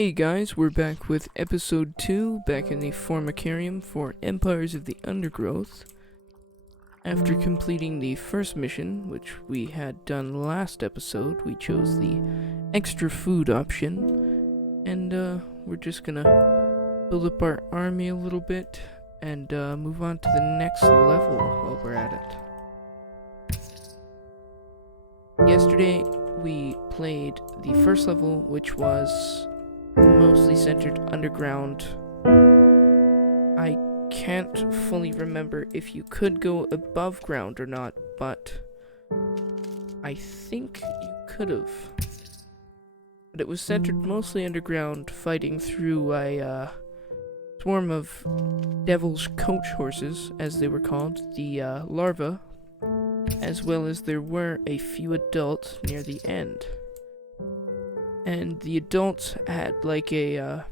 Hey guys, we're back with episode 2, back in the Formicarium for Empires of the Undergrowth. After completing the first mission, which we had done last episode, we chose the extra food option, and we're just gonna build up our army a little bit, and move on to the next level while we're at it. Yesterday, we played the first level, which was mostly centered underground. I can't fully remember if you could go above ground or not, but I think you could have. But it was centered mostly underground, fighting through a swarm of devil's coach horses, as they were called, the larvae, as well as there were a few adults near the end. And the adults had like a,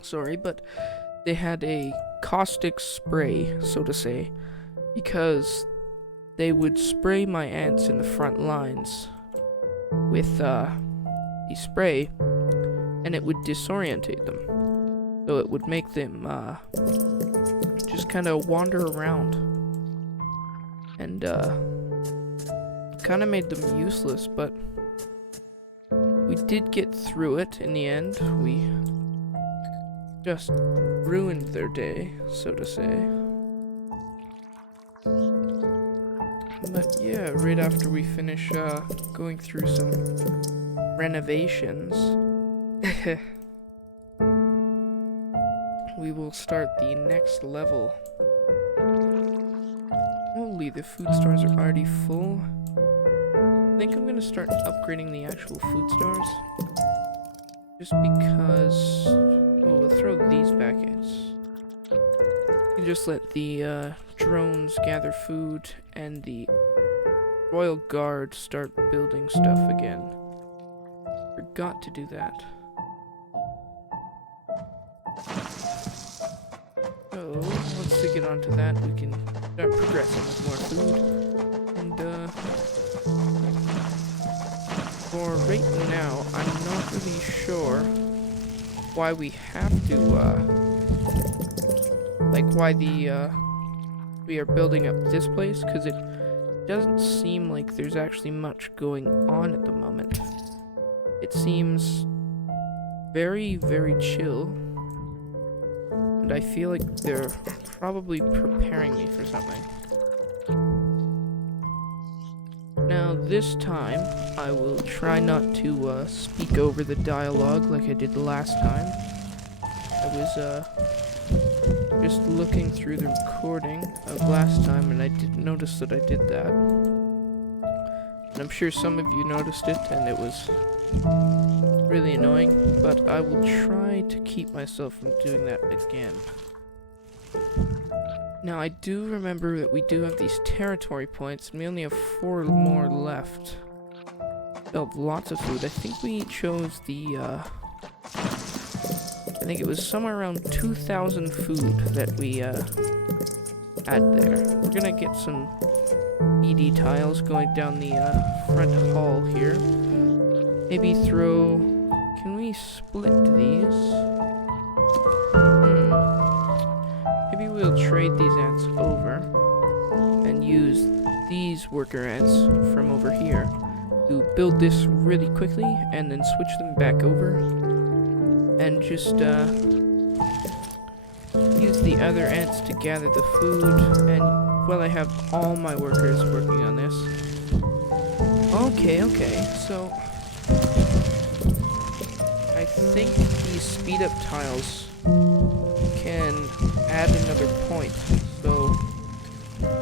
sorry, but they had a caustic spray, so to say, because they would spray my ants in the front lines with the spray, and it would disorientate them. So it would make them just kind of wander around, and kind of made them useless, but we did get through it in the end. We just ruined their day, so to say. But yeah, right after we finish going through some renovations, we will start the next level. Holy, the food stores are already full. I think I'm gonna start upgrading the actual food stores, just because. Oh, we'll throw these back in. You just let the drones gather food, and the royal guard start building stuff again. Forgot to do that. So once we get onto that, we can start progressing with more food, and for right now, I'm not really sure why we have to, why we are building up this place, because it doesn't seem like there's actually much going on at the moment. It seems very, very chill, and I feel like they're probably preparing me for something. Now this time, I will try not to speak over the dialogue like I did the last time. I was just looking through the recording of last time, and I didn't notice that I did that. And I'm sure some of you noticed it, and it was really annoying, but I will try to keep myself from doing that again. Now, I do remember that we do have these territory points, and we only have 4 more left. Built lots of food. I think we chose the, I think it was somewhere around 2,000 food that we, had there. We're gonna get some ED tiles going down the, front hall here. Maybe throw... Can we split these? Maybe we'll trade these ants over and use these worker ants from over here to build this really quickly, and then switch them back over and just use the other ants to gather the food. And well, I have all my workers working on this. Okay, so I think these speed up tiles can add another point, so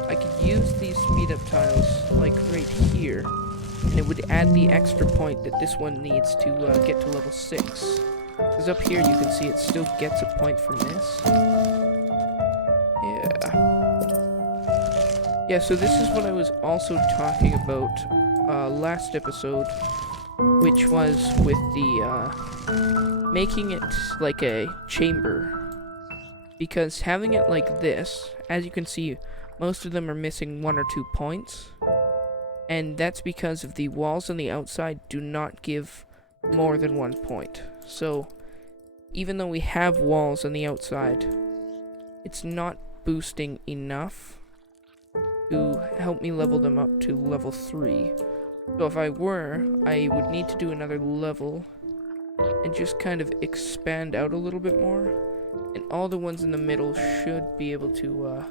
I could use these speed up tiles like right here, and it would add the extra point that this one needs to get to level 6. Because up here you can see it still gets a point from this. Yeah, so this is what I was also talking about last episode, which was with the making it like a chamber. Because having it like this, as you can see, most of them are missing 1 or 2 points. And that's because of the walls on the outside do not give more than 1 point. So even though we have walls on the outside, it's not boosting enough to help me level them up to level 3. So if I were, I would need to do another level and just kind of expand out a little bit more. And all the ones in the middle should be able to,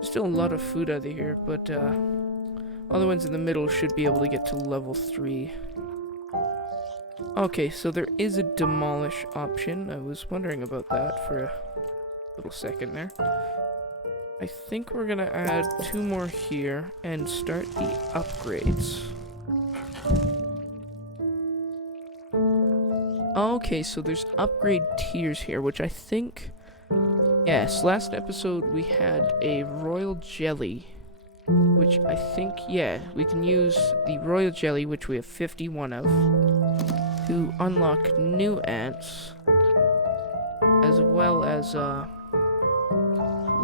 still a lot of food out of here, but all the ones in the middle should be able to get to level 3. Okay, so there is a demolish option. I was wondering about that for a little second there. I think we're gonna add 2 more here and start the upgrades. Okay, so there's upgrade tiers here, which I think... Yes, last episode we had a royal jelly, which I think, yeah, we can use the royal jelly, which we have 51 of, to unlock new ants, as well as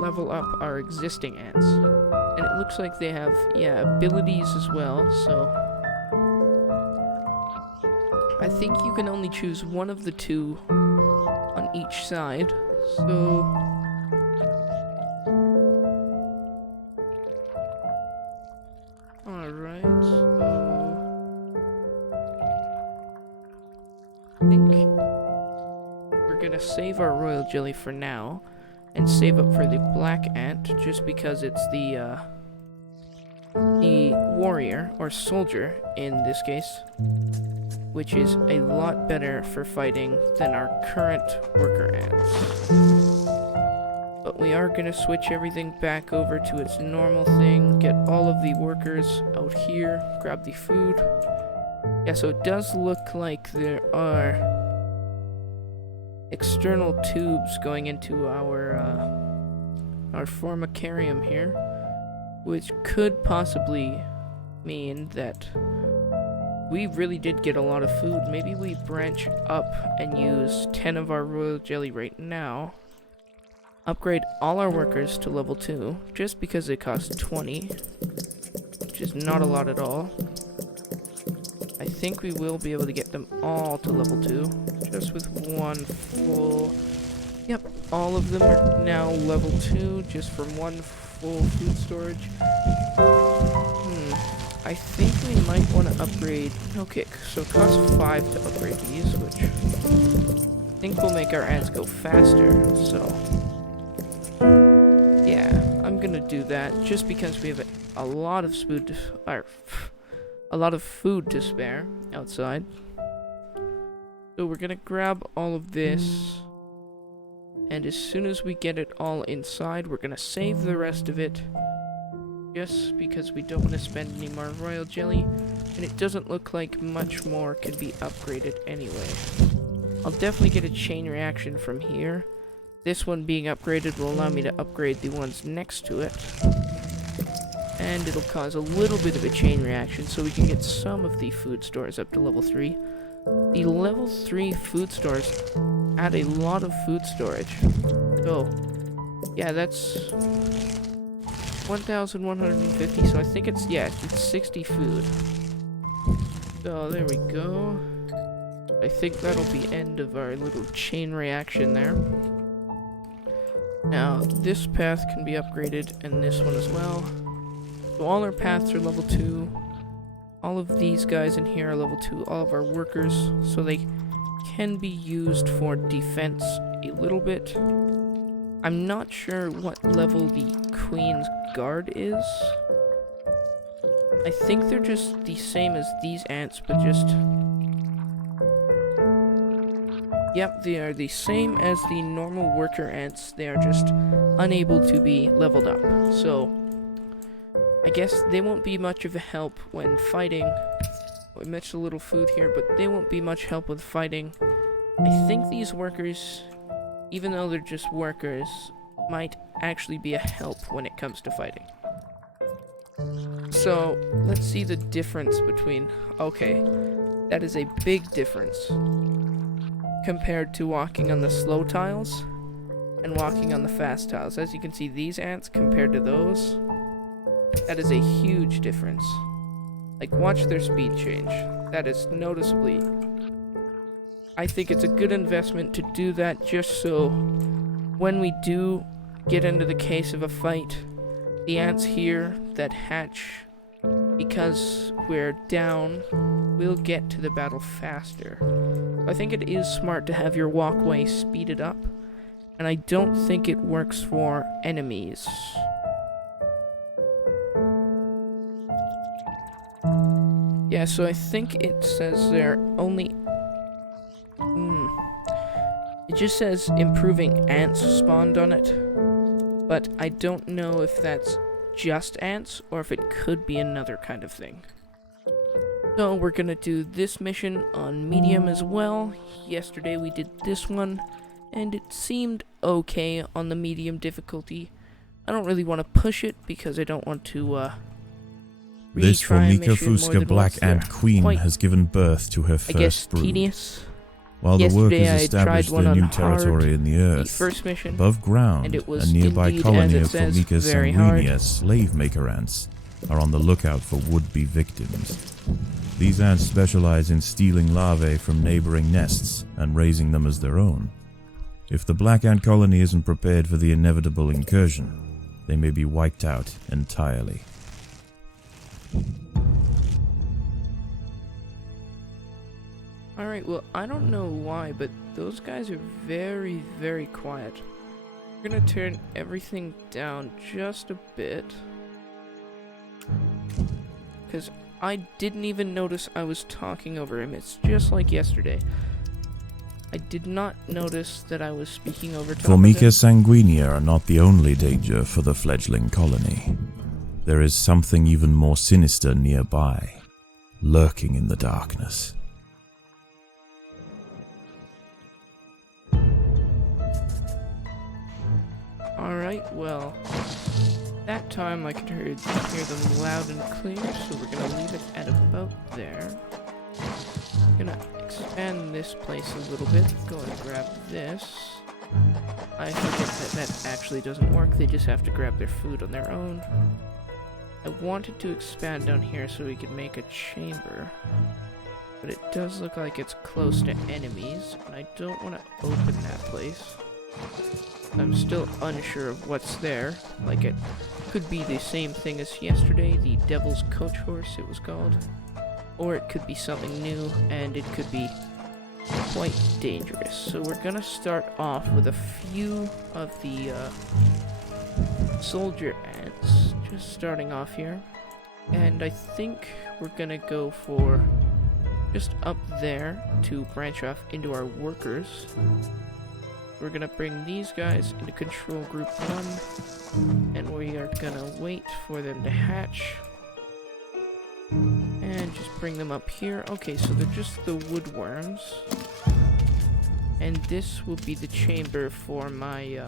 level up our existing ants. And it looks like they have, yeah, abilities as well, so I think you can only choose one of the 2 on each side. So alright, so I think we're gonna save our royal jelly for now and save up for the black ant, just because it's the warrior or soldier in this case, which is a lot better for fighting than our current worker ants. But we are gonna switch everything back over to its normal thing, get all of the workers out here, grab the food. Yeah, so it does look like there are external tubes going into our formicarium here, which could possibly mean that we really did get a lot of food. Maybe we branch up and use 10 of our royal jelly right now, upgrade all our workers to level 2, just because it costs 20, which is not a lot at all. I think we will be able to get them all to level 2, just with 1 full... Yep, all of them are now level 2, just from 1 full food storage. I think we might want to upgrade... Okay, so it costs 5 to upgrade these, which I think will make our ants go faster, so... Yeah, I'm gonna do that, just because we have a lot of food to spare outside. So we're gonna grab all of this, and as soon as we get it all inside, we're gonna save the rest of it, just because we don't want to spend any more royal jelly, and it doesn't look like much more can be upgraded anyway. I'll definitely get a chain reaction from here. This one being upgraded will allow me to upgrade the ones next to it, and it'll cause a little bit of a chain reaction so we can get some of the food stores up to level 3. The level 3 food stores add a lot of food storage. So, yeah, that's 1,150, so I think it's 60 food. So, there we go. I think that'll be end of our little chain reaction there. Now, this path can be upgraded, and this one as well. So all our paths are level 2. All of these guys in here are level 2, all of our workers, so they can be used for defense a little bit. I'm not sure what level the Queen's Guard is. I think they're just the same as these ants, but just... Yep, they are the same as the normal worker ants. They are just unable to be leveled up. So, I guess they won't be much of a help when fighting. We mentioned a little food here, but they won't be much help with fighting. I think these workers, even though they're just workers, might actually be a help when it comes to fighting. So, let's see the difference between... Okay, that is a big difference compared to walking on the slow tiles and walking on the fast tiles. As you can see, these ants compared to those, that is a huge difference. Like, watch their speed change. That is noticeably... I think it's a good investment to do that just so when we do get into the case of a fight, the ants here that hatch, because we're down, will get to the battle faster. I think it is smart to have your walkway speeded up, and I don't think it works for enemies. Yeah, so I think it says there only... It just says improving ants spawned on it, but I don't know if that's just ants or if it could be another kind of thing. So we're gonna do this mission on medium as well. Yesterday we did this one, and it seemed okay on the medium difficulty. I don't really want to push it because I don't want to This retry a Formika mission more Fuska than Black once. Ant They're Queen quite, has given birth to her I guess, first brood. tedious. While the Yesterday workers I established tried one their on new hard, territory in the the earth, first mission, above ground, and it was a nearby indeed, colony as of it says, Formica very sanguinea hard. slave maker ants are on the lookout for would-be victims. These ants specialize in stealing larvae from neighboring nests and raising them as their own. If the black ant colony isn't prepared for the inevitable incursion, they may be wiped out entirely. Alright, well, I don't know why, but those guys are very, very quiet. We're gonna turn everything down just a bit, because I didn't even notice I was talking over him. It's just like yesterday. I did not notice that I was speaking over top of Formica him. sanguinea are not the only danger for the fledgling colony. There is something even more sinister nearby, lurking in the darkness. Alright, well, that time I could hear them loud and clear, so we're gonna leave it at about there. I'm gonna expand this place a little bit, go and grab this. I forget that that actually doesn't work, they just have to grab their food on their own. I wanted to expand down here so we could make a chamber, but it does look like it's close to enemies, and I don't want to open that place. I'm still unsure of what's there. Like, it could be the same thing as yesterday, the Devil's Coach Horse it was called. Or it could be something new, and it could be quite dangerous. So we're gonna start off with a few of the soldier ants, just starting off here. And I think we're gonna go for just up there to branch off into our workers. We're gonna bring these guys into control group 1, and we are gonna wait for them to hatch. And just bring them up here. Okay, so they're just the woodworms. And this will be the chamber for my,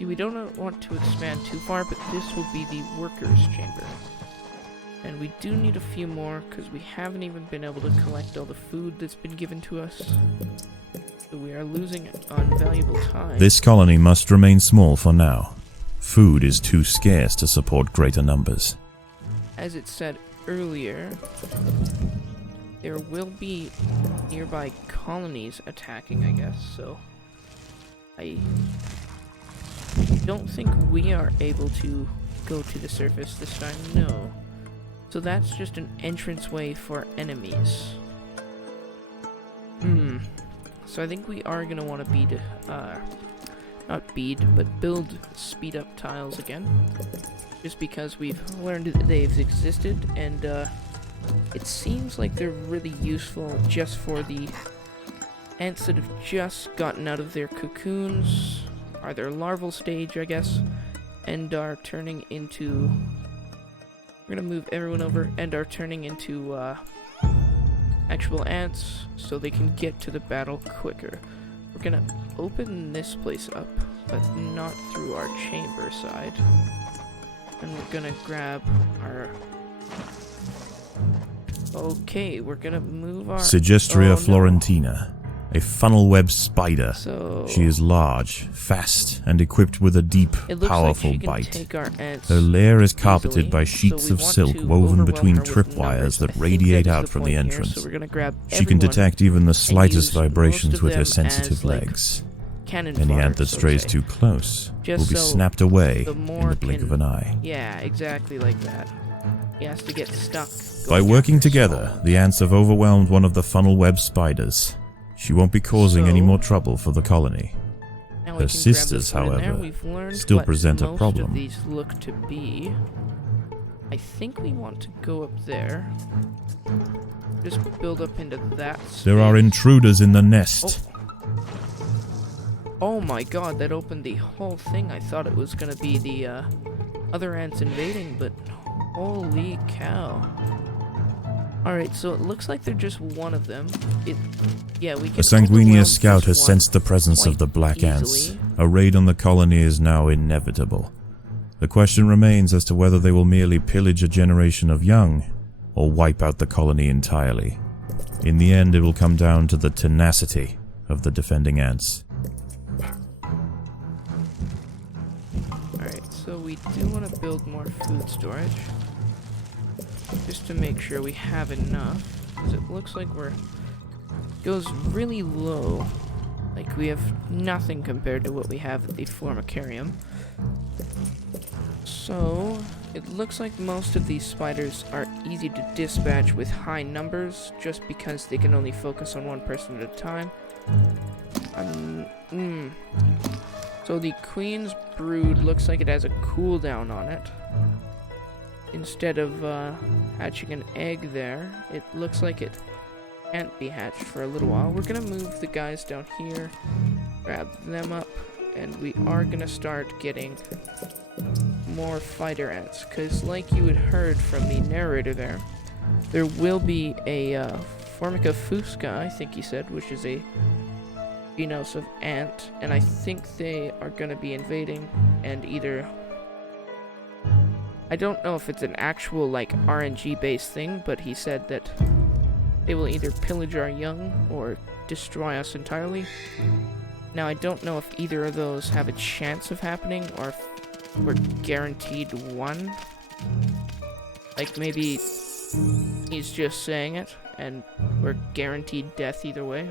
we don't want to expand too far, but this will be the workers' chamber. And we do need a few more, because we haven't even been able to collect all the food that's been given to us. So we are losing on valuable time. This colony must remain small for now. Food is too scarce to support greater numbers. As it said earlier, there will be nearby colonies attacking, I guess, so I don't think we are able to go to the surface this time, no. So that's just an entranceway for enemies. So I think we are going to want to build speed up tiles again. Just because we've learned that they've existed, and it seems like they're really useful just for the ants that have just gotten out of their cocoons, or their larval stage, I guess, and are turning into... We're going to move everyone over, and are turning into actual ants, so they can get to the battle quicker. We're going to open this place up, but not through our chamber side. And we're gonna grab our... Okay, we're gonna move our... Sigistria florentina. A funnel web spider. So She is large, fast, and equipped with a deep, it looks powerful like she can bite. take our ants Her lair is carpeted easily, by so sheets we of want silk to woven overwhelm between her with tripwires numbers. that I think radiate that is out the from point the here, entrance. so we're gonna grab She can everyone detect even the slightest use most vibrations of with her them sensitive as, like, legs. cannon Any fodder, ant that so to strays say. too close Just will be so snapped away the in more the blink can- of an eye. Yeah, exactly like that. He has to get stuck. By going working after together, small the ants have overwhelmed one of the funnel web spiders. She won't be causing any So- more trouble for the colony. Now Her we can grab sisters, this one in there. however, We've learned still what present a most problem. of these look to be. I think we want to go up there. Just build up into that space. There are intruders in the nest. Oh my god, that opened the whole thing. I thought it was gonna be the other ants invading, but holy cow. Alright, so it looks like they're just one of them. Yeah, we can A sanguineous overwhelm scout has this one sensed the presence of quite the black ants. easily. A raid on the colony is now inevitable. The question remains as to whether they will merely pillage a generation of young, or wipe out the colony entirely. In the end, it will come down to the tenacity of the defending ants. Alright, so we do want to build more food storage. Just to make sure we have enough. Because it looks like goes really low. Like we have nothing compared to what we have at the Formicarium. So, it looks like most of these spiders are easy to dispatch with high numbers, just because they can only focus on one person at a time. So the queen's brood looks like it has a cooldown on it. Instead of hatching an egg there, it looks like it can't be hatched for a little while. We're gonna move the guys down here, grab them up, and we are gonna start getting more fighter ants, because like you had heard from the narrator there will be a Formica fusca, I think he said, which is a genus of ant, and I think they are going to be invading, and either, I don't know if it's an actual like RNG based thing, but he said that they will either pillage our young or destroy us entirely. Now I don't know if either of those have a chance of happening, or if we're guaranteed one. Like maybe he's just saying it and we're guaranteed death either way.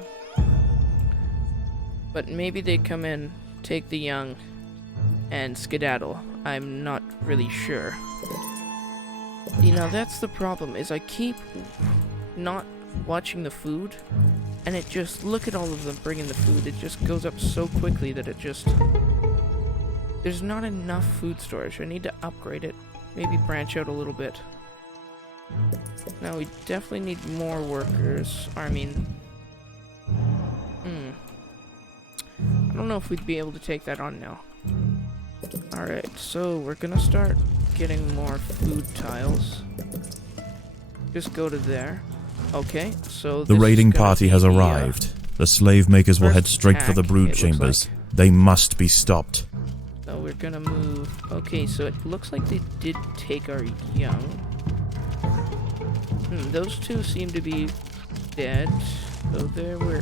But maybe they come in, take the young, and skedaddle. I'm not really sure. You know, that's the problem, is I keep not watching the food, and it just, look at all of them bringing the food. It just goes up so quickly that it just, there's not enough food storage. I need to upgrade it, maybe branch out a little bit. Now we definitely need more workers. I mean, I don't know if we'd be able to take that on now. Alright, so we're gonna start getting more food tiles. Just go to there. Okay, so The this raiding is gonna party be has the, arrived. The slave makers will first head straight for the attack, brood it looks chambers. They must be stopped. So we're gonna move. Okay, so it looks like they did take our young. Those two seem to be dead. So they were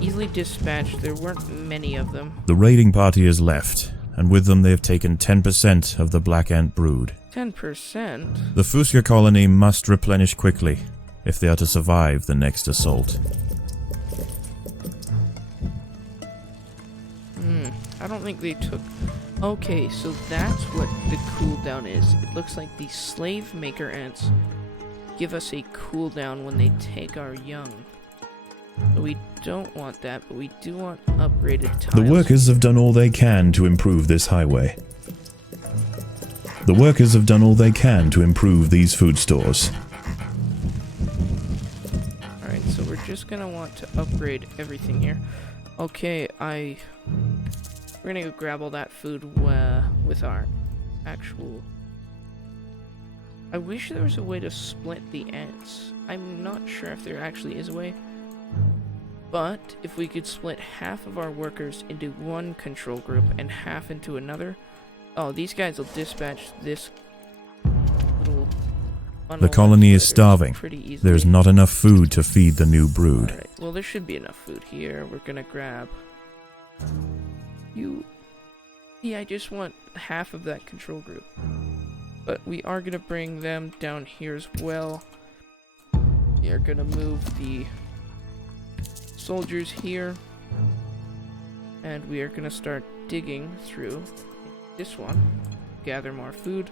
easily dispatched. There weren't many of them. The raiding party has left, and with them they have taken 10% of the black ant brood. 10%? The Fusca colony must replenish quickly if they are to survive the next assault. I don't think they took... Okay, so that's what the cooldown is. It looks like the slave maker ants give us a cooldown when they take our young. So we don't want that, but we do want upgraded tiles. The workers have done all they can to improve this highway. The workers have done all they can to improve these food stores. Alright, so we're just gonna want to upgrade everything here. Okay, we're gonna go grab all that food with our actual... I wish there was a way to split the ants. I'm not sure if there actually is a way. But if we could split half of our workers into one control group and half into another... Oh, these guys will dispatch this little The colony is spiders starving. pretty easily. There's not enough food to feed the new brood. Alright, well there should be enough food here. We're gonna grab you. Yeah, I just want half of that control group. But we are gonna bring them down here as well. We are gonna move the soldiers here. And we are gonna start digging through this one. Gather more food.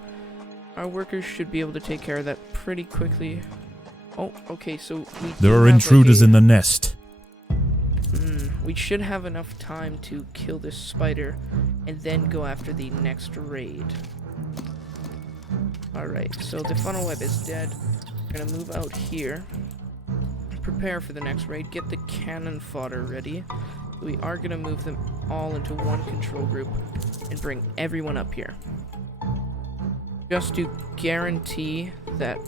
Our workers should be able to take care of that pretty quickly. Oh, okay, so There are intruders in the nest. we should have enough time to kill this spider and then go after the next raid. Alright, so the funnel web is dead. We're gonna move out here. Prepare for the next raid. Get the cannon fodder ready. We are gonna move them all into one control group and bring everyone up here. Just to guarantee that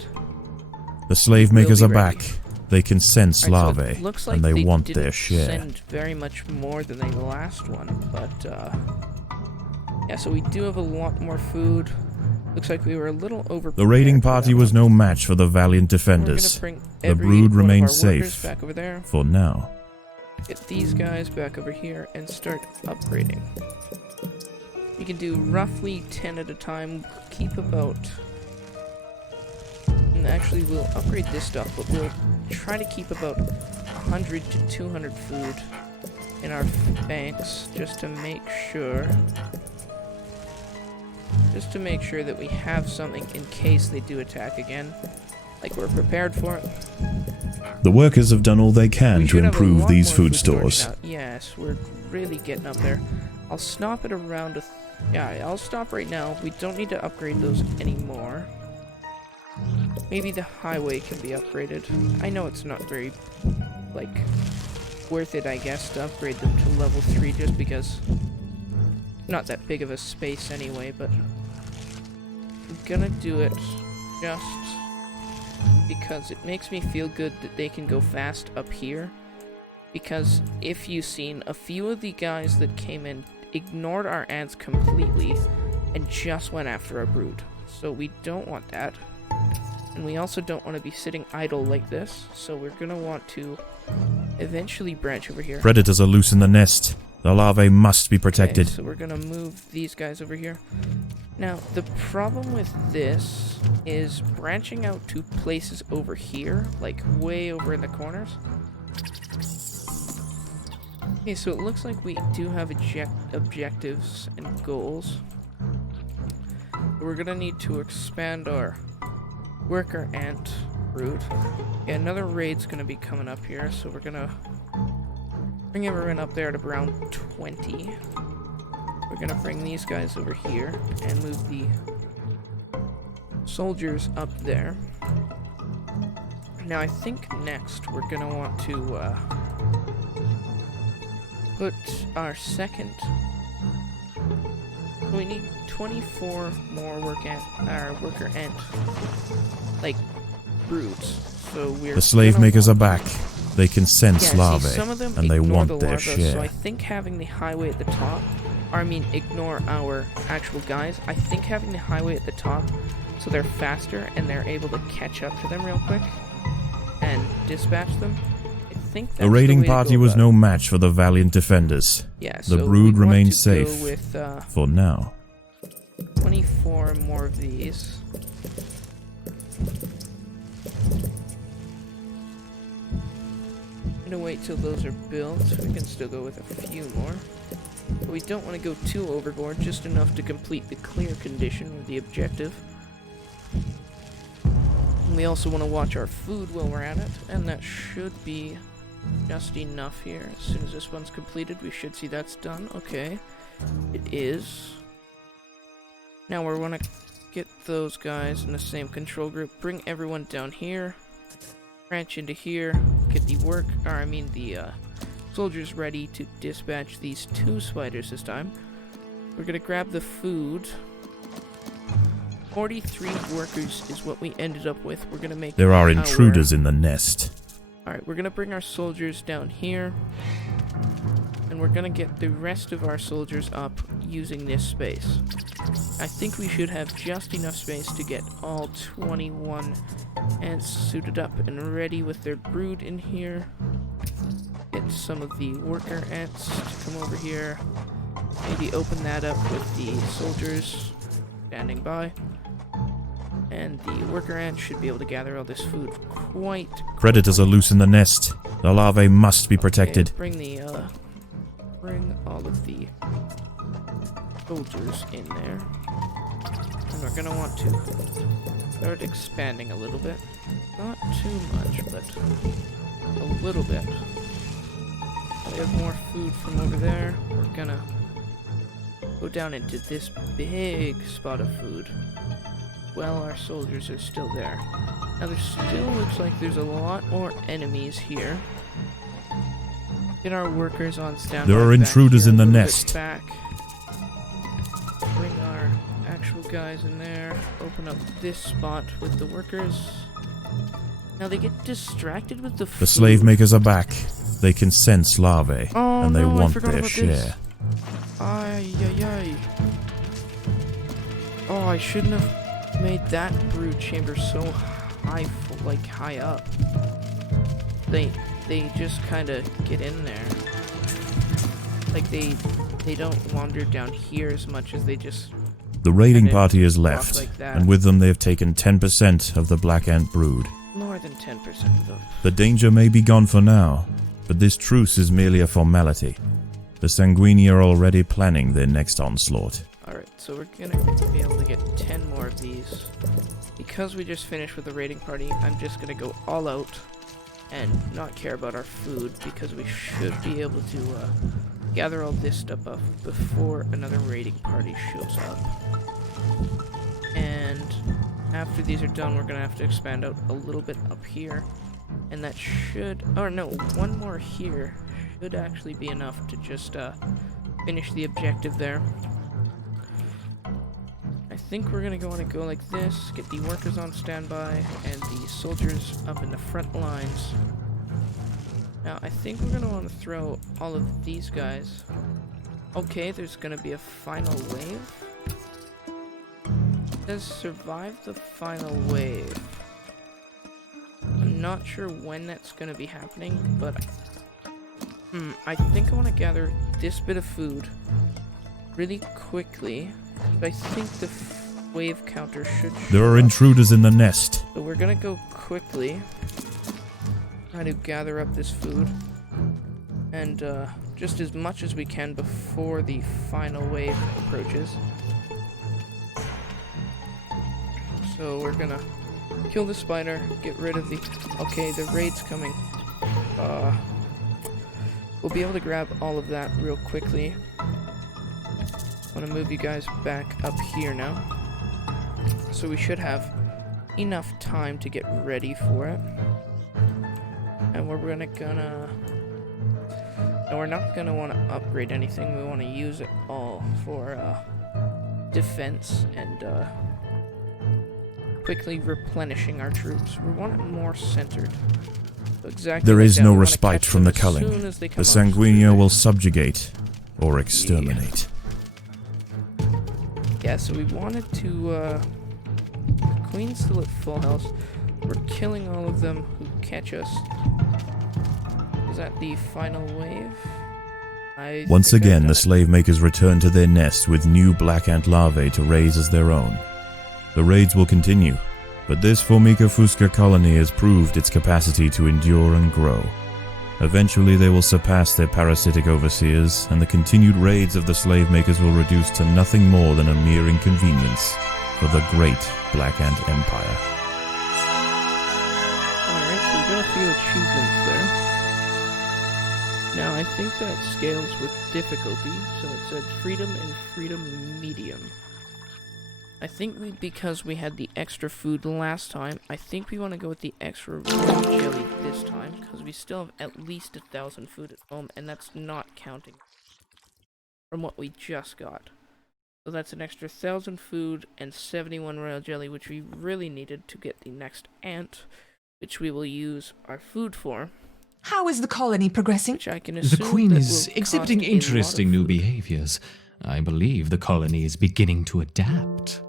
The slave makers They'll are be ready. back. They can sense Alright, so larvae, it looks like and they want didn't their share. send very much more than the last one, but yeah, so we do have a lot more food. Looks like we were a little over. The raiding party was no match for the valiant defenders. The brood remains safe back over there. for now. Get these guys back over here and start upgrading. You can do roughly 10 at a time. Keep about. And actually, we'll upgrade this stuff, but we'll try to keep about 100 to 200 food in our banks just to make sure. Just to make sure that we have something in case they do attack again. Like we're prepared for it. The workers have done all they We can to should have a improve lot these more food storage stores. now. Yes, we're really getting up there. I'll stop at around a... yeah, I'll stop right now. We don't need to upgrade those anymore. Maybe the highway can be upgraded. I know it's not very, like, worth it, I guess, to upgrade them to level 3 just because... not that big of a space anyway, but... I'm gonna do it just because it makes me feel good that they can go fast up here. Because if you've seen, a few of the guys that came in ignored our ants completely and just went after our brood. So we don't want that. And we also don't want to be sitting idle like this. So we're going to want to eventually branch over here. Predators are loose in the nest. The larvae must be protected. Okay, so we're going to move these guys over here. Now, the problem with this is branching out to places over here, like way over in the corners. Okay, so it looks like we do have objectives and goals. We're gonna need to expand our worker ant brood. Yeah, another raid's gonna be coming up here, so we're gonna bring everyone up there at around 20. We're gonna bring these guys over here and move the soldiers up there. Now I think next we're gonna want to put our second. We need 24 more worker ant like broods. So we're The slave makers are back. They can sense larvae, some of them and they ignore want the their larvae, share. So I think having the highway at the top, or I mean ignore our actual guys, I think having the highway at the top so they're faster and they're able to catch up to them real quick and dispatch them. I think that's The raiding way to party go was about no it. match for the valiant defenders. Yeah, The so brood we want remains to go safe with, for now. 24 more of these. I'm gonna wait till those are built. We can still go with a few more. But we don't want to go too overboard, just enough to complete the clear condition of the objective. And we also want to watch our food while we're at it, and that should be just enough here. As soon as this one's completed, we should see that's done. Okay, it is. Now we want to get those guys in the same control group, bring everyone down here, branch into here, get the soldiers ready to dispatch these 2 spiders this time. We're gonna grab the food. 43 workers is what we ended up with. We're gonna make There are intruders in the nest. Alright, we're gonna bring our soldiers down here. And we're gonna get the rest of our soldiers up using this space. I think we should have just enough space to get all 21 ants suited up and ready with their brood in here. Get some of the worker ants to come over here. Maybe open that up with the soldiers standing by. And the worker ants should be able to gather all this food quite... Predators are loose in the nest. The larvae must be protected. Okay, bring all of the soldiers in there. And we're gonna want to start expanding a little bit. Not too much, but a little bit. We have more food from over there. We're gonna go down into this big spot of food. Well, our soldiers are still there. Now there still looks like there's a lot more enemies here. Get our workers on standby. There are intruders in the nest. Back. Bring our actual guys in there. Open up this spot with the workers. Now they get distracted with the food. The slave makers are back. They can sense larvae, and they want their share. Ay, ay, ay. Oh, I shouldn't have made that brood chamber so high, like high up. They just kind of get in there. Like they don't wander down here as much as they just... The raiding party is left, like and with them they have taken 10% of the black ant brood. More than 10% of them. The danger may be gone for now, but this truce is merely a formality. The Sanguini are already planning their next onslaught. Alright, so we're gonna be able to get 10 more of these. Because we just finished with the raiding party, I'm just gonna go all out and not care about our food, because we should be able to gather all this stuff up before another raiding party shows up. And after these are done, we're gonna have to expand out a little bit up here. And that should... oh no, one more here should actually be enough to just finish the objective there. I think we're gonna want to go like this, get the workers on standby, and the soldiers up in the front lines. Now, I think we're gonna want to throw all of these guys. Okay, there's gonna be a final wave. It says survive the final wave. I'm not sure when that's gonna be happening, but I think I want to gather this bit of food really quickly. I think the wave counter should There are intruders in the nest. So we're gonna go quickly, try to gather up this food, and just as much as we can before the final wave approaches. So we're gonna kill the spider, get rid of the... okay, the raid's coming. We'll be able to grab all of that real quickly. I'm gonna move you guys back up here now. So we should have enough time to get ready for it. And we're not gonna want to upgrade anything. We want to use it all for defense and quickly replenishing our troops. We want it more centered. So exactly There like is that. no We wanna respite catch from them the as culling. soon as they The come off Sanguinio will street. subjugate or exterminate. Yeah, so we wanted to, Queen's still at full health. We're killing all of them who catch us. Is that the final wave? Once again, the slave makers return to their nest with new black ant larvae to raise as their own. The raids will continue, but this Formica fusca colony has proved its capacity to endure and grow. Eventually they will surpass their parasitic overseers, and the continued raids of the slave makers will reduce to nothing more than a mere inconvenience for the great Black Ant Empire. Alright, so we got a few achievements there. Now, I think that scales with difficulty, so it said freedom and freedom medium. I think because we had the extra food last time, I think we want to go with the extra royal jelly this time, because we still have at least 1,000 food at home, and that's not counting from what we just got. So that's an extra 1,000 food and 71 royal jelly, which we really needed to get the next ant, which we will use our food for. How is the colony progressing? Which I can assume The Queen that is will exhibiting cost a lot of interesting new food. behaviors. I believe the colony is beginning to adapt.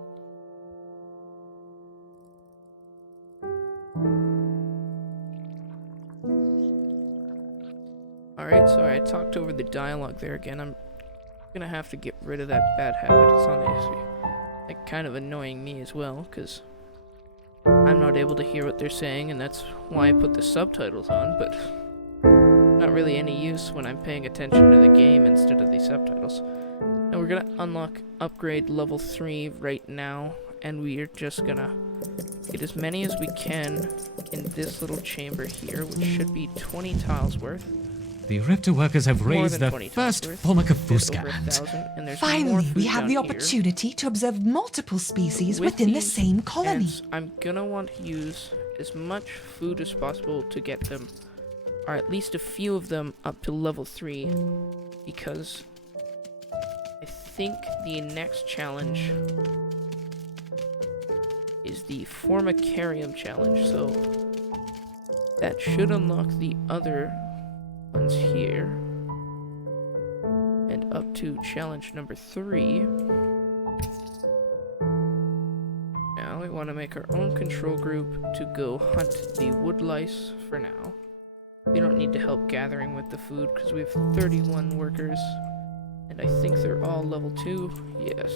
Alright, so I talked over the dialogue there again. I'm gonna have to get rid of that bad habit. It's honestly like kind of annoying me as well, because I'm not able to hear what they're saying, and that's why I put the subtitles on, but not really any use when I'm paying attention to the game instead of the subtitles. Now we're gonna unlock upgrade level 3 right now, and we are just gonna get as many as we can in this little chamber here, which should be 20 tiles worth. The Raptor workers have More raised than their 20 first times worth. Formica There's over Fusca ant. 1,000, and there's more Finally, food we have down the here. opportunity to observe multiple species With within the these same colony. ants, I'm gonna want to use as much food as possible to get them, or at least a few of them, up to level 3, because I think the next challenge is the Formicarium challenge, so that should unlock the other ones here. And up to challenge number 3. Now we want to make our own control group to go hunt the wood lice for now. They don't need to help gathering with the food because we have 31 workers. And I think they're all level 2. Yes.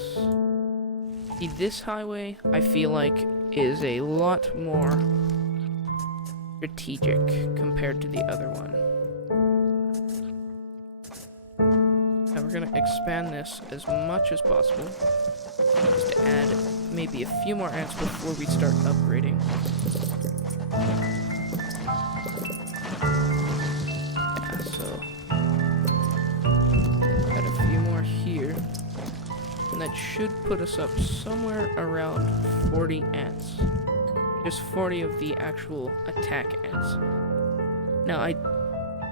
See, this highway, I feel like, is a lot more strategic compared to the other one. Now we're going to expand this as much as possible, just to add maybe a few more ants before we start upgrading. Yeah, so got a few more here, and that should put us up somewhere around 40 ants. Just 40 of the actual attack ants. Now I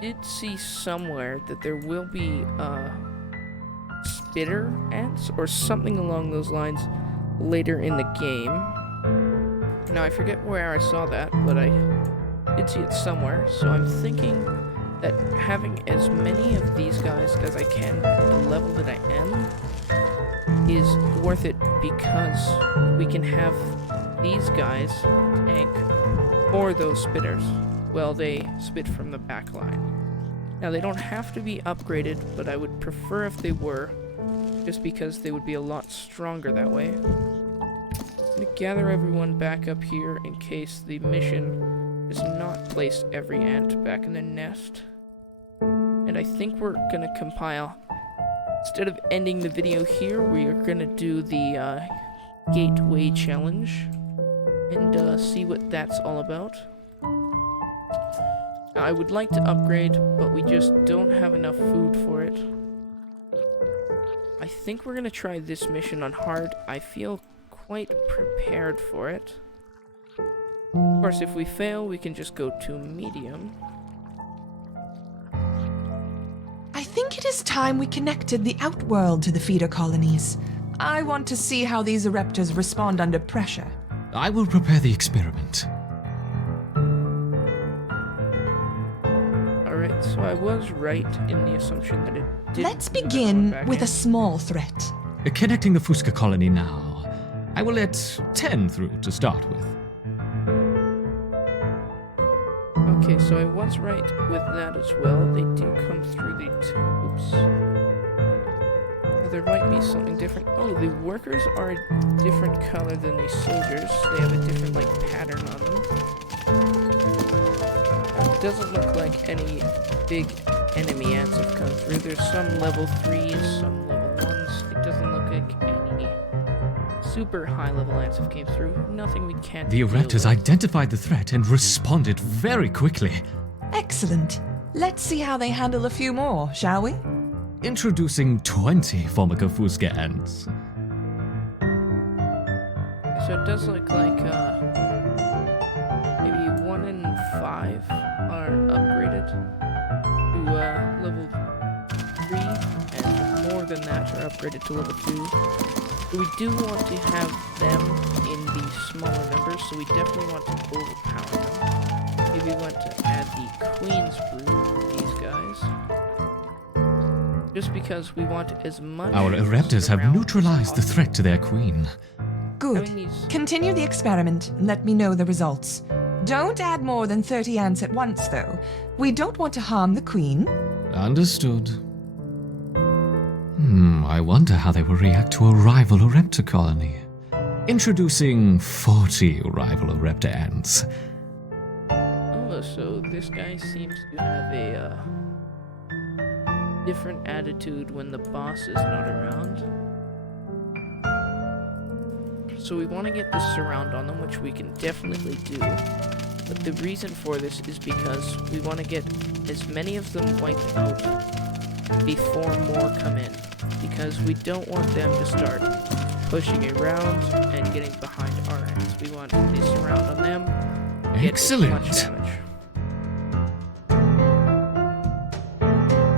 did see somewhere that there will be spitter ants or something along those lines later in the game. Now I forget where I saw that, but I did see it somewhere, so I'm thinking that having as many of these guys as I can at the level that I am is worth it, because we can have these guys tank for those spitters. Well, they spit from the back line. Now they don't have to be upgraded, but I would prefer if they were, just because they would be a lot stronger that way. I'm gonna gather everyone back up here in case the mission does not place every ant back in the nest. And I think we're gonna compile, instead of ending the video here, we are gonna do the Gateway Challenge and see what that's all about. Now, I would like to upgrade, but we just don't have enough food for it. I think we're gonna try this mission on hard. I feel quite prepared for it. Of course, if we fail, we can just go to medium. I think it is time we connected the outworld to the feeder colonies. I want to see how these Ereptors respond under pressure. I will prepare the experiment. Alright, so I was right in the assumption that it did. Let's begin with a small threat. Connecting the Fusca colony now. I will let 10 through to start with. Okay, so I was right with that as well. They do come through the tubes. There might be something different. Oh, the workers are a different color than the soldiers. They have a different, like, pattern on them. It doesn't look like any big enemy ants have come through. There's some level 3s, some level 1s. It doesn't look like any super high level ants have came through. Nothing we can't The deal Ereptors with. identified the threat and responded very quickly. Excellent. Let's see how they handle a few more, shall we? Introducing 20 Formica Fusca ants. So it does look like maybe 1 in 5 are upgraded to level 3, and more than that are upgraded to level 2. So we do want to have them in the smaller numbers, so we definitely want to overpower them. Maybe we want to add the Queen's Brew to these guys. Just because we want as much. Our Ereptors have surround neutralized the as threat to their queen. Good. Having these- Continue the experiment and let me know the results. Don't add more than 30 ants at once, though. We don't want to harm the queen. Understood. I wonder how they will react to a rival Ereptor colony. Introducing 40 rival Ereptor ants. Oh, so this guy seems to have a different attitude when the boss is not around. So we want to get the surround on them, which we can definitely do. But the reason for this is because we want to get as many of them wiped out before more come in. Because we don't want them to start pushing around and getting behind our ends. We want the surround on them. Get as much Excellent. damage.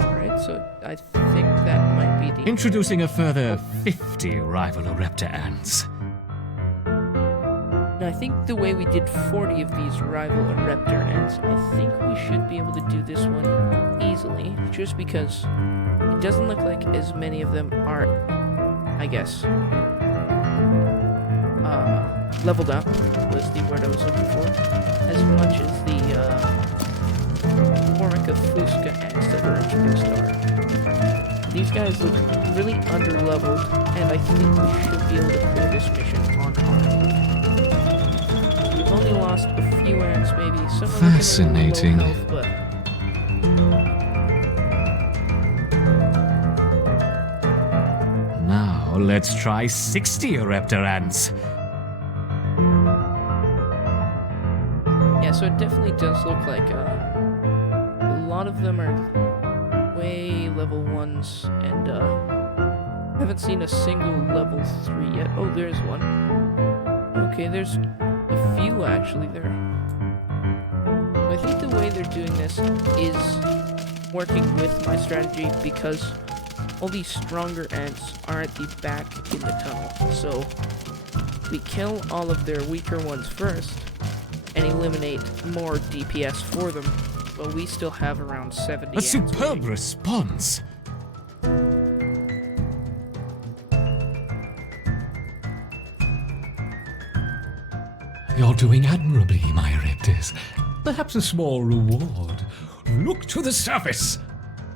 Alright, so I think that might be the... Introducing a further 50 rival Ereptor ants. Now, I think the way we did 40 of these rival Ereptor ants, I think we should be able to do this one easily, just because it doesn't look like as many of them are, I guess, leveled up was the word I was looking for, as much as the Warwick Fusca ants that were introduced are. These guys look really under-leveled, and I think we should be able to clear this mission on hard. We've only lost a few ants, maybe. Some are looking a little Fascinating. low health, but Now let's try 60 Ereptor ants. yeah, so it definitely does look like a lot of them are way level 1s, and haven't seen a single level 3 yet. Oh, there's one. Okay, there's a few actually there. I think the way they're doing this is working with my strategy, because all these stronger ants are at the back in the tunnel. So we kill all of their weaker ones first and eliminate more DPS for them, but we still have around 70 A ants superb waiting. response. You're doing admirably, my Ereptors. Perhaps a small reward. Look to the surface.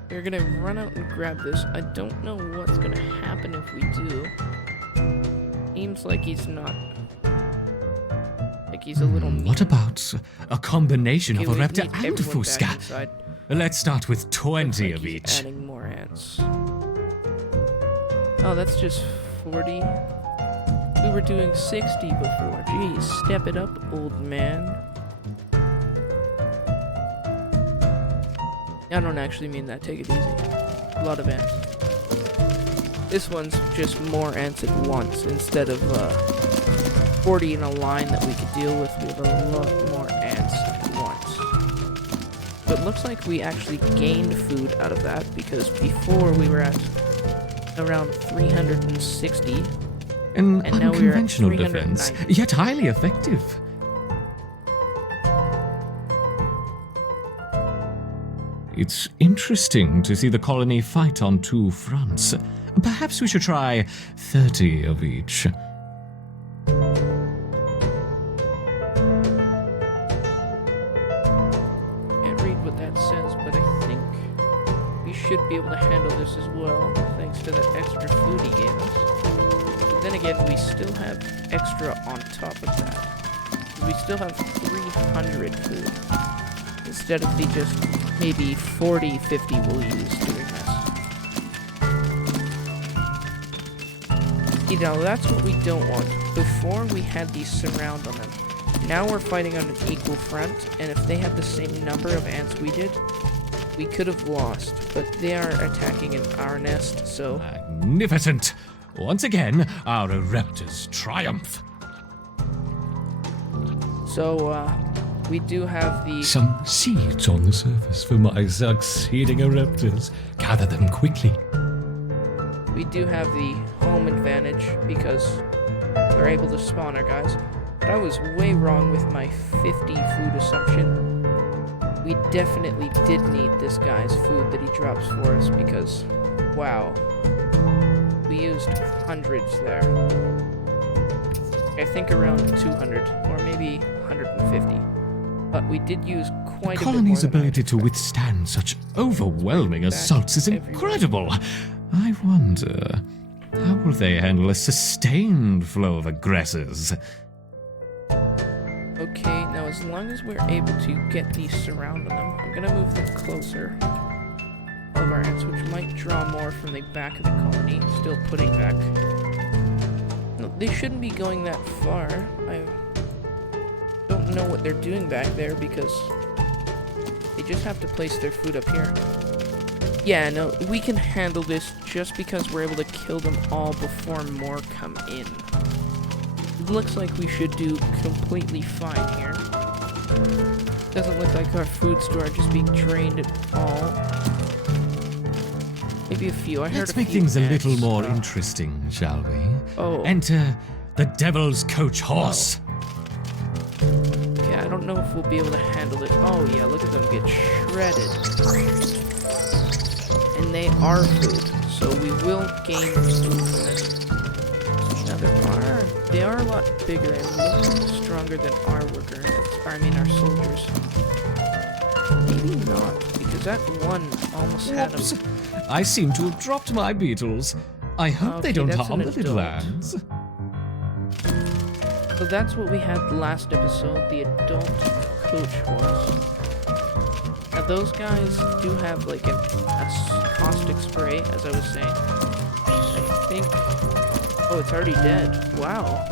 We're gonna run out and grab this. I don't know what's gonna happen if we do. Seems like he's not. Like he's a little mean. What about a combination Okay, of we Ereptor need and everyone back Fusca? inside. Let's start with Looks 20 like of he's each. adding more ants. Oh, that's just 40. We were doing 60 before. Jeez, step it up, old man. I don't actually mean that. Take it easy. A lot of ants. This one's just more ants at once instead of 40 in a line that we could deal with. We have a lot more ants at once. But it looks like we actually gained food out of that, because before we were at around 360. An And now we're at unconventional defense, 390. yet highly effective. It's interesting to see the colony fight on two fronts. Perhaps we should try 30 of each. Can't read what that says, but I think we should be able to handle this as well, thanks to that extra food he gave us. But then again, we still have extra on top of that. We still have 300 food, instead of the just maybe 40, 50 we'll use doing this. You know, that's what we don't want. Before we had these surround on them. Now we're fighting on an equal front, and if they had the same number of ants we did, we could have lost. But they are attacking in our nest, so Magnificent! Once again, our Ereptors triumph. we do have the Some seeds on the surface for my succeeding Ereptors. Gather them quickly. we do have the home advantage because we're able to spawn our guys. But I was way wrong with my 50 food assumption. We definitely did need this guy's food that he drops for us, because wow. We used hundreds there. I think around 200, or maybe 150. But we did use quite a bit more Colony's than I ability to expected. withstand such overwhelming assaults is everywhere. incredible. I wonder, how will they handle a sustained flow of aggressors? Okay, now as long as we're able to get these surrounding them, I'm gonna move them closer. All of our ants, which might draw more from the back of the colony, still putting back. No, they shouldn't be going that far. I don't know what they're doing back there because they just have to place their food up here. Yeah, no, we can handle this just because we're able to kill them all before more come in. It looks like we should do completely fine here. Doesn't look like our food store just being drained at all. Maybe a few. I heard Let's a make few things a ants. little more interesting, shall we? Oh. Enter the Devil's Coach Horse. Yeah, I don't know if we'll be able to handle it. Oh yeah, look at them get shredded. And they are food, so we will gain food from this. Now they are a lot bigger and look stronger than our worker ants. Our soldiers. Maybe not, because that one almost had Whoops. them. I seem to have dropped my beetles. I hope Okay, they don't that's harm an the little adult. ants. So that's what we had last episode, the adult coach horse. Now those guys do have like a caustic spray, as I was saying. I think... Oh, it's already dead. Wow.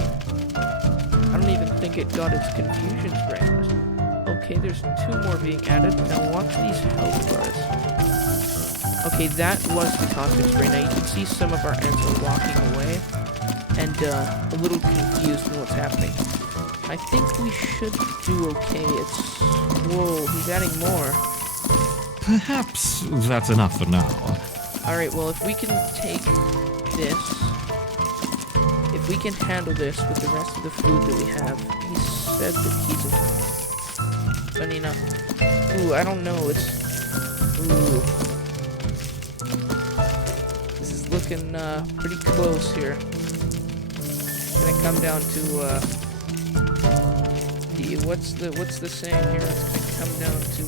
I don't even think it got its confusion spray. Okay, there's 2 more being added. Now watch these health bars. Okay, that was the caustic spray. Now you can see some of our ants are walking away and a little confused in what's happening. I think we should do okay. It's... Whoa, he's adding more. Perhaps that's enough for now. Alright, well, if we can take this... If we can handle this with the rest of the food that we have... He said that he's funny enough. Ooh, I don't know. It's... Ooh. This is looking pretty close here. It's gonna come down to the what's the saying here? It's gonna come down to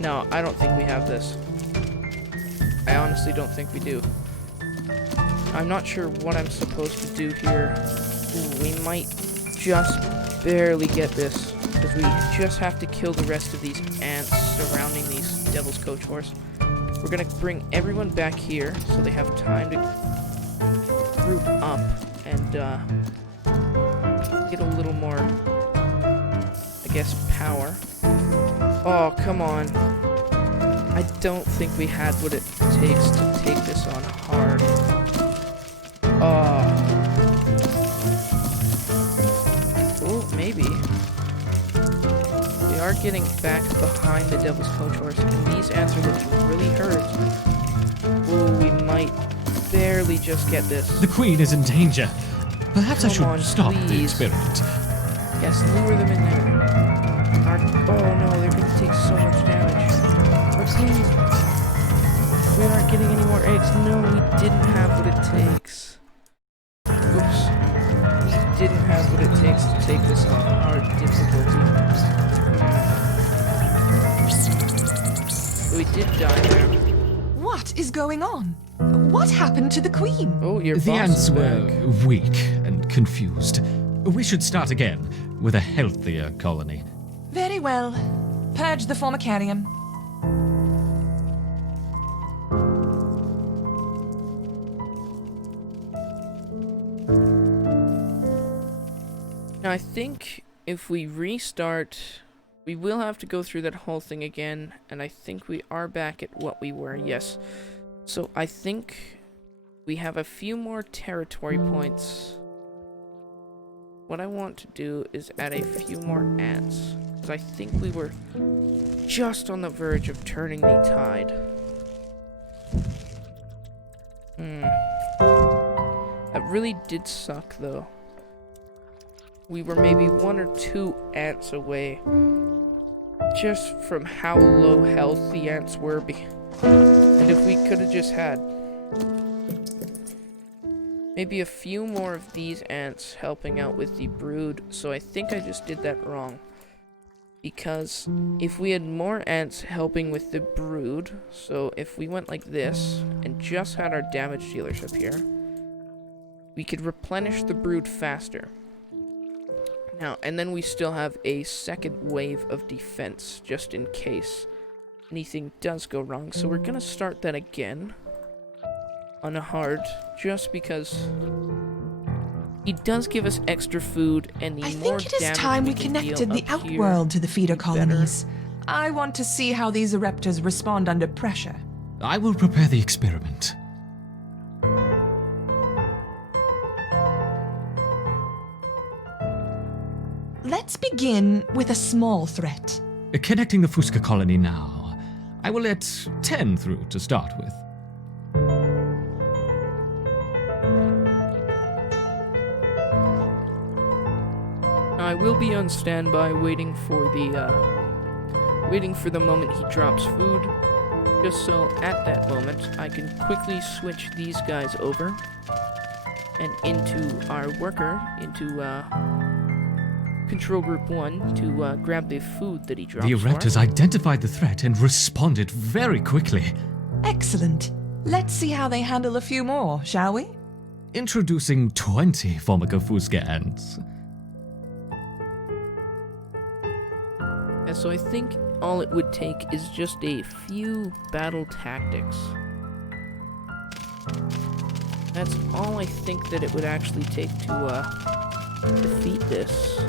No, I don't think we have this. I honestly don't think we do. I'm not sure what I'm supposed to do here. Ooh, we might just barely get this. Because we just have to kill the rest of these ants surrounding these Devil's Coach Horse. We're gonna bring everyone back here so they have time to group up and get a little more, I guess, power. Oh, come on. I don't think we had what it takes to take this on hard. Oh, maybe. We are getting back behind the Devil's Coach Horse, and these ants are looking really hurt. Oh, we might barely just get this. The Queen is in danger. Perhaps I Come should on, stop the please. experiment. Yes, lure them in there. Oh no, they're gonna take so much damage. But please, we aren't getting any more eggs. No, we didn't have what it takes. Oops. We didn't have what it takes to take this on hard difficulty. We did die there. What is going on? What happened to the queen? Oh, your The boss ants is were back. weak and confused. We should start again with a healthier colony. Very well. Purge the formicarium. Now, I think if we restart, we will have to go through that whole thing again, and I think we are back at what we were, yes. So I think we have a few more territory points. What I want to do is add a few more ants, because I think we were just on the verge of turning the tide. That really did suck, though. We were maybe 1 or 2 ants away, just from how low health the ants were And if we could have just had maybe a few more of these ants helping out with the brood, so I think I just did that wrong. Because if we had more ants helping with the brood, so if we went like this and just had our damage dealers up here, we could replenish the brood faster. Now, and then we still have a second wave of defense just in case anything does go wrong. So we're gonna start that again on a hard, just because he does give us extra food, and the I more think it is damage time we can deal connected the up here, outworld to the feeder the better. colonies. I want to see how these raptors respond under pressure. I will prepare the experiment. Let's begin with a small threat. Connecting the Fusca colony now. I will let 10 through to start with. I will be on standby waiting for the moment he drops food, just so at that moment I can quickly switch these guys over and into our worker, into control group 1 to grab the food that he drops The for. raptors identified the threat and responded very quickly. Excellent. Let's see how they handle a few more, shall we? Introducing 20 Formica Fusca ants. And so I think all it would take is just a few battle tactics. That's all I think that it would actually take to defeat this.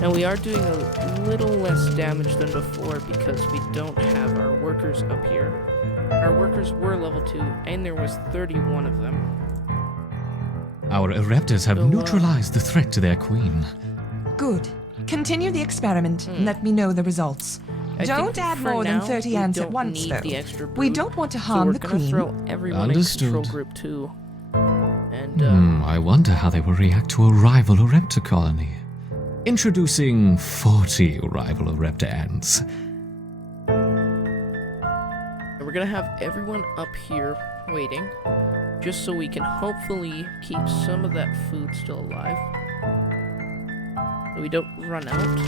Now we are doing a little less damage than before because we don't have our workers up here. Our workers were level 2 and there was 31 of them. Our raptors have So, neutralized the threat to their queen. Good. Continue the experiment and let me know the results. I Don't think add for more than now, 30 we ants don't at once, need though. the extra We brood, don't want to so harm we're the gonna queen. throw everyone Understood. in control group 2. And I wonder how they will react to a rival raptor colony. Introducing 40 rival raptor ants. And we're gonna have everyone up here waiting, just so we can hopefully keep some of that food still alive, so we don't run out.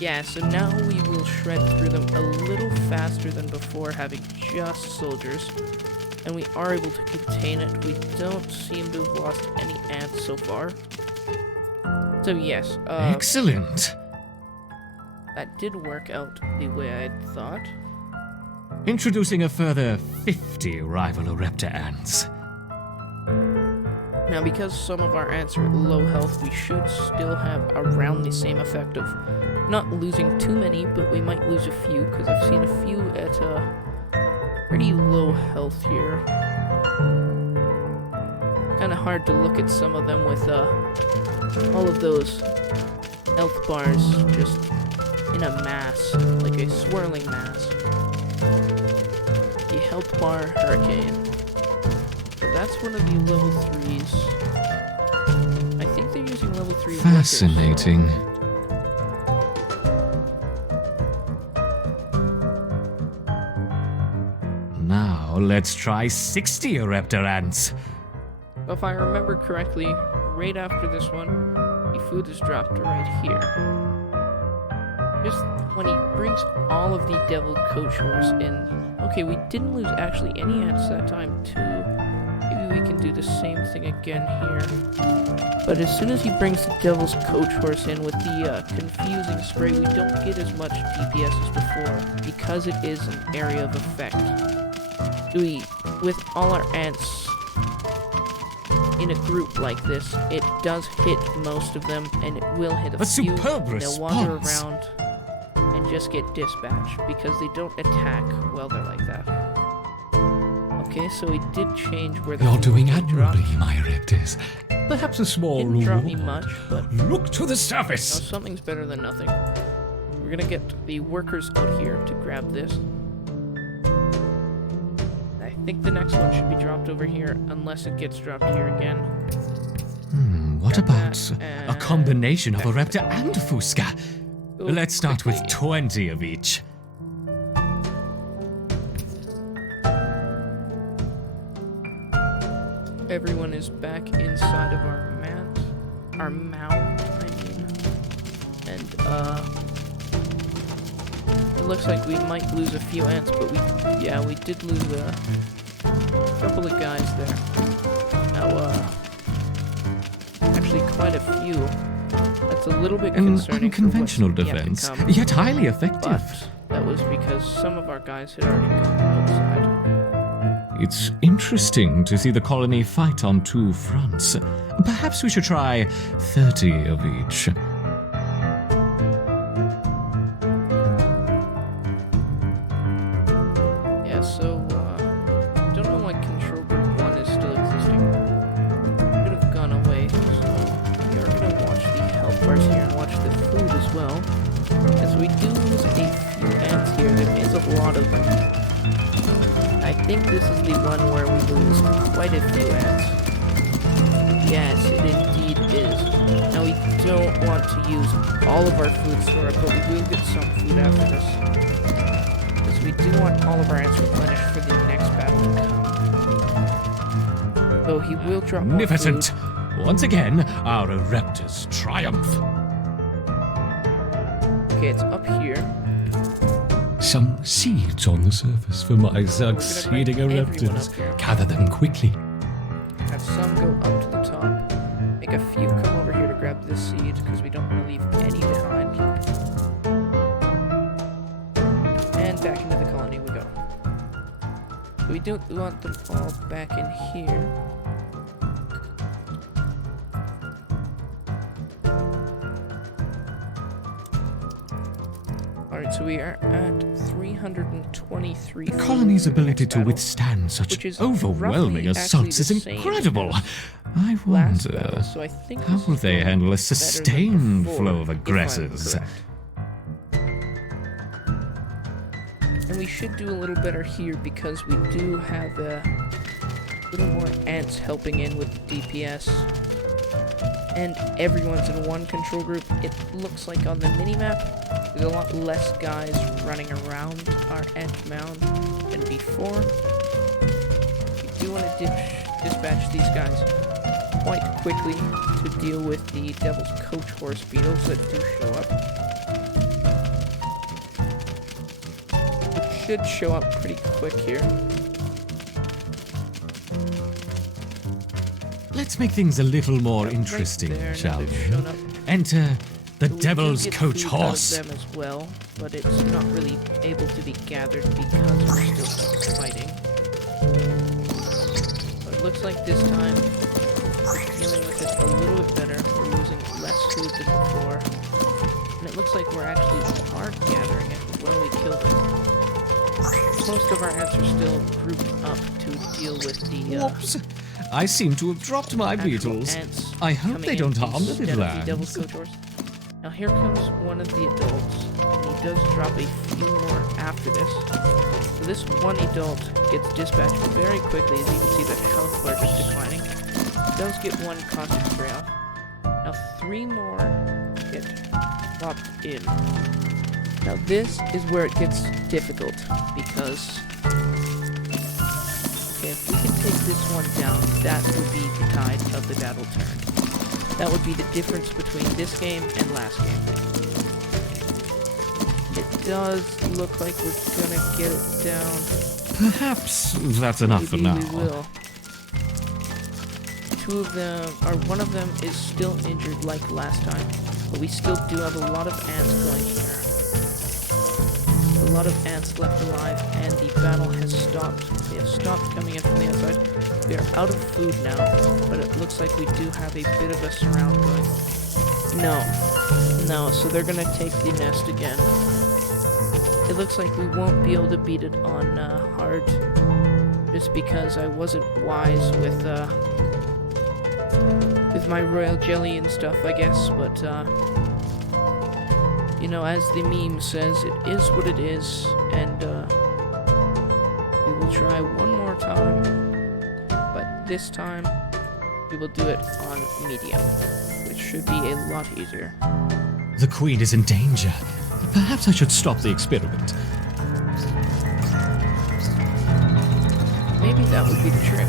Yeah, so now we will shred through them a little faster than before, having just soldiers, and we are able to contain it. We don't seem to have lost any ants so far. So yes, Excellent! that did work out the way I had thought. Introducing a further 50 rival raptor ants. Now, because some of our ants are at low health, we should still have around the same effect of not losing too many, but we might lose a few, because I've seen a few at pretty low health here. Kind of hard to look at some of them with all of those health bars just in a mass, like a swirling mass. The health bar hurricane. So that's one of the level 3s. I think they're using level 3 workers. Fascinating. Now let's try 60 raptor ants. If I remember correctly, right after this one, the food is dropped right here. Just when he brings all of the devil coach horse in. Okay, we didn't lose actually any ants that time too. Maybe we can do the same thing again here. But as soon as he brings the devil's coach horse in with the confusing spray, we don't get as much DPS as before because it is an area of effect. With all our ants in a group like this, it does hit most of them, and it will hit a few. superb And they'll wander response. around and just get dispatched because they don't attack while they're like that. Okay, so we did change where the You're food doing was dropped. admirably, my raptors. Perhaps a small Didn't drop me reward. much, but Look to the no, surface. something's better than nothing. We're gonna get the workers out here to grab this. I think the next one should be dropped over here, unless it gets dropped here again. What Got about that, a combination of a back to raptor and a Fusca? Go Let's start with quickly. 20 of each. everyone is back inside of our mound, I mean. And, it looks like we might lose a few ants, but we did lose a couple of guys there. Now, actually quite a few. That's a little bit An concerning. unconventional for what's yet to defense, come, yet highly effective. but that was because some of our guys had already gone outside. It's interesting to see the colony fight on two fronts. Perhaps we should try 30 of each. Yeah, so, don't know why Control Group 1 is still existing. Could have gone away, so we are gonna watch the health bars here and watch the food as well. And so we do lose a few ants here. There is a lot of them. I think this is the one where we lose quite a few ants. Yes, it indeed is. Now we don't want to use all of our food store, but we will get some food after this. Because we do want all of our ants replenished for the next battle to come. Though he will drop more Magnificent! food. Once again, our Ereptus triumph. Okay, it's up here. Some seeds on the surface for my succeeding bring everyone Ereptors. up here. Gather them quickly. Have some go up to the top. Make a few come over here to grab this seed, because we don't want to leave any behind. And back into the colony we go. So we don't want them all back in here. Alright, so we are at 323. The colony's for the ability next to battle. withstand such which is overwhelming roughly assaults is actually the same incredible. as I Last wonder, battle, so I think how this will is they going handle a better than sustained before, flow of if I'm aggressors? correct. And we should do a little better here because we do have a little more ants helping in with the DPS. And everyone's in one control group. It looks like on the minimap, there's a lot less guys running around our ant mound than before. We do want to dispatch these guys quite quickly to deal with the Devil's Coach horse beetles that do show up. It should show up pretty quick here. Let's make things a little more Right interesting, there, now shall they've we? shown up. Enter the So we do Devil's get Coach food out of horse. them as well, but it's not really able to be gathered because we're still fighting. But it looks like this time we're dealing with it a little bit better. We're losing less food than before. And it looks like we're actually are gathering it while we kill them. Most of our ants are still grouped up to deal with the Whoops! I seem to have dropped my actual beetles. ants I hope coming they in don't harm the instead little of the Devil's ants. Coach horse. Now here comes one of the adults, and he does drop a few more after this. So this one adult gets dispatched very quickly, as you can see that health bar just declining. He does get one caustic spray off. Now 3 more get dropped in. Now this is where it gets difficult, because if we can take this one down, that would be the tide of the battle turn. That would be the difference between this game and last game. It does look like we're gonna get it down. Perhaps that's enough for Maybe now. we will. 2 of them, or 1 of them is still injured like last time, but we still do have a lot of ants going here. A lot of ants left alive, and the battle has stopped. They have stopped coming in from the outside. We are out of food now, but it looks like we do have a bit of a surround going. No, so they're gonna take the nest again. It looks like we won't be able to beat it on hard, just because I wasn't wise with my royal jelly and stuff, I guess, but you know, as the meme says, it is what it is, and we will try one more time, but this time we will do it on medium, which should be a lot easier. The Queen is in danger. Perhaps I should stop the experiment. Maybe that would be the trick.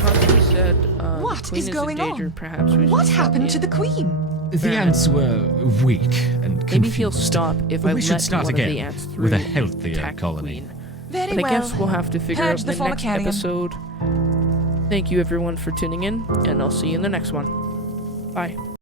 He said, What the queen is is going in danger. on? Perhaps we should What stop happened to the the queen? The ants were weak and confused. Maybe he'll stop if I We should let start one again of the ants through with a and healthier attack the colony. queen. Very But I well. guess we'll have to figure Purge out the the next fornicarium. episode. Thank you everyone for tuning in, and I'll see you in the next one. Bye.